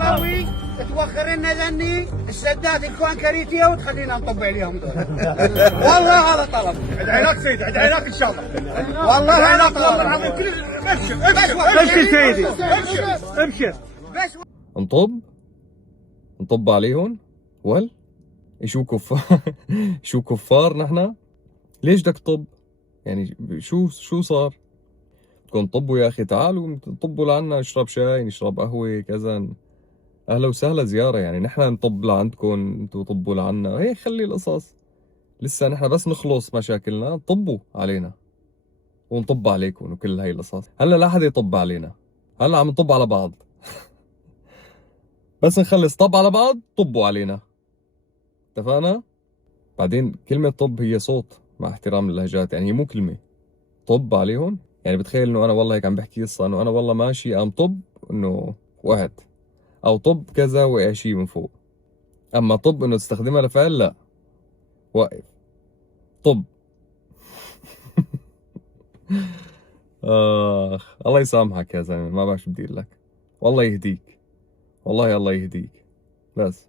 طلوي توخر لنا ذني السدات الكوانكريتيه وتخلينا نطب عليهم دول. والله هذا طلب. ادعي لك سيدي، ادعي لك ان شاء الله. والله هذا والله طلب. العظيم كل ابشر ابشر سيدي، ابشر. ابشر. نطب عليهم. شو كفار شو كفار نحن؟ ليش بدك تطب؟ يعني شو صار؟ بدكم تطبوا يا اخي، تعالوا طبوا لعنا، نشرب شاي، نشرب قهوة كذا. اهلا وسهلا زيارة، يعني نحن نطب لعندكم، انتوا طبوا لعنا، هيك خلي القصص. لسه نحن بس نخلص مشاكلنا طبوا علينا ونطب عليكم وكل هاي القصص. هلا لا حدا يطب علينا، هلا عم نطب على بعض. بس نخلص طب على بعض طبوا علينا، اتفقنا؟ بعدين كلمة طب هي صوت، مع احترام اللهجات، يعني هي مو كلمة. طب عليهم يعني بتخيل انه انا والله هيك عم بحكي قصة انه انا والله ماشي قام طب انه وقعت، او طب كذا وقع شيء من فوق. اما طب انه تستخدمها لفعل، لا، وقف طب. الله يسامحك يا زلمة، ما بعرف شو بدي اقول لك. والله يهديك، والله الله يهديك. بس